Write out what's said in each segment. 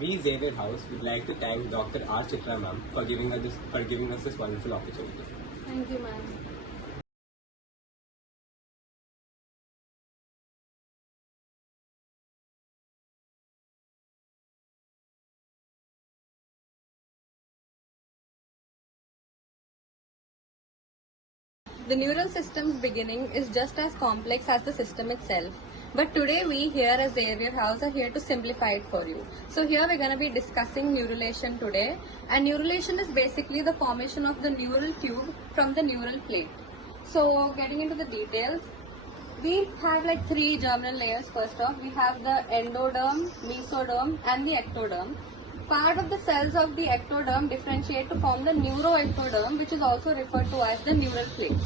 We Xavier House would like to thank Dr. R. Chitra ma'am for giving us this wonderful opportunity. Thank you, ma'am. The neural system's beginning is just as complex as the system itself. But today we here at Xavier House are here to simplify it for you. So here we're going to be discussing neurulation today. And neurulation is basically the formation of the neural tube from the neural plate. So getting into the details, we have like three germinal layers. First off, we have the endoderm, mesoderm and the ectoderm. Part of the cells of the ectoderm differentiate to form the neuroectoderm, which is also referred to as the neural plate.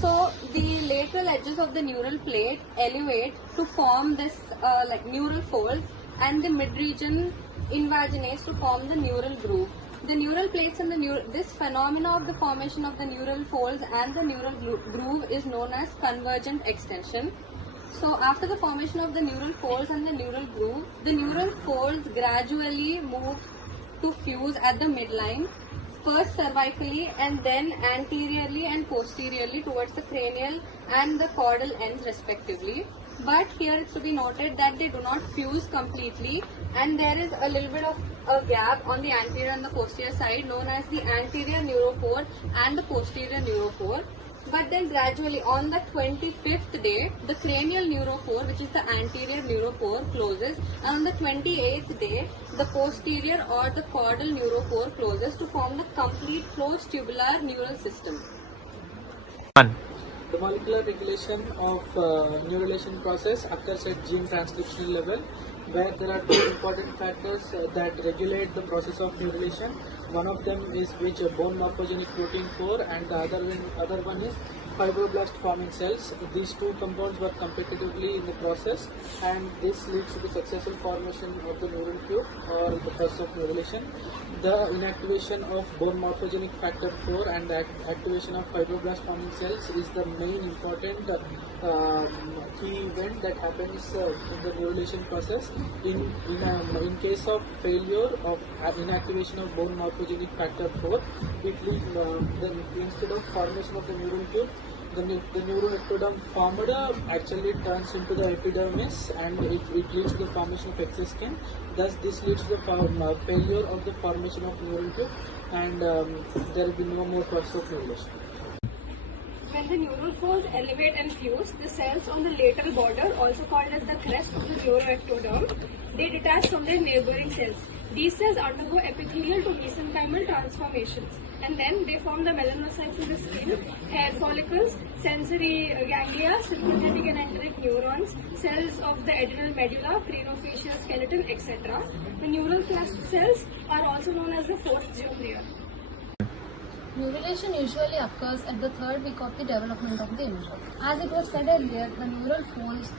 So the lateral edges of the neural plate elevate to form this like neural folds, and the mid-region invaginates to form the neural groove. The neural plates and this phenomena of the formation of the neural folds and the neural groove is known as convergent extension. So after the formation of the neural folds and the neural groove, the neural folds gradually move to fuse at the midline, first cervically and then anteriorly and posteriorly towards the cranial and the caudal ends respectively. But here it's to be noted that they do not fuse completely, and there is a little bit of a gap on the anterior and the posterior side known as the anterior neuropore and the posterior neuropore. But then gradually on the 25th day, the cranial neuropore, which is the anterior neuropore, closes, and on the 28th day, the posterior or the caudal neuropore closes to form the complete closed tubular neural system. The molecular regulation of neurulation process occurs at gene transcriptional level, where there are two important factors that regulate the process of neurulation. One of them is which bone morphogenic protein 4, and the other one is fibroblast forming cells. These two compounds work competitively in the process, and this leads to the successful formation of the neural tube or the process of neurulation. The inactivation of bone morphogenic factor 4 and the activation of fibroblast forming cells is the main important key event that happens in the neurulation process. In case of failure of inactivation of bone morphogenic factor 4, it leads instead of formation of the neural tube, the neuroectoderm formed actually turns into the epidermis, and it leads to the formation of excess skin. Thus, this leads to the failure of the formation of neural tube, and there will be no more process of neurulation. When the neural folds elevate and fuse, the cells on the lateral border, also called as the crest of the neuroectoderm, they detach from their neighboring cells. These cells undergo epithelial to mesenchymal transformations, and then they form the melanocytes in the skin, hair follicles, sensory ganglia, sympathetic and enteric neurons, cells of the adrenal medulla, craniofacial skeleton, etc. The neural clasp cells are also known as the fourth geometria. Neurulation usually occurs at the third week of the development of the embryo. As it was said earlier, the neural folds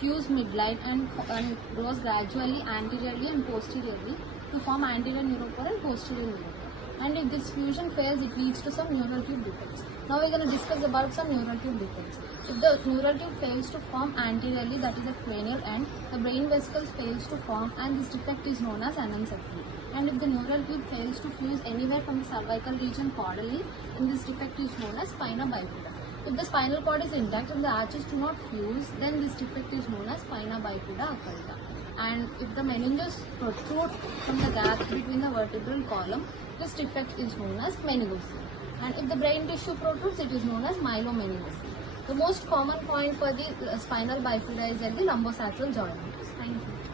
fuse midline and grows gradually anteriorly and posteriorly to form anterior neuropore and posterior neuropore. And if this fusion fails, it leads to some neural tube defects. Now we are going to discuss about some neural tube defects. If the neural tube fails to form anteriorly, that is at cranial end, the brain vesicles fails to form, and this defect is known as anencephaly. And if the neural tube fails to fuse anywhere from the cervical region caudally, then this defect is known as spina bifida. If the spinal cord is intact and the arches do not fuse, then this defect is known as spina bifida occulta. And if the meninges protrude from the gaps between the vertebral column, this defect is known as meningocele. And if the brain tissue protrudes, it is known as myelomeningocele. The most common point for the spinal bifida is at the lumbosacral joint. Thank you.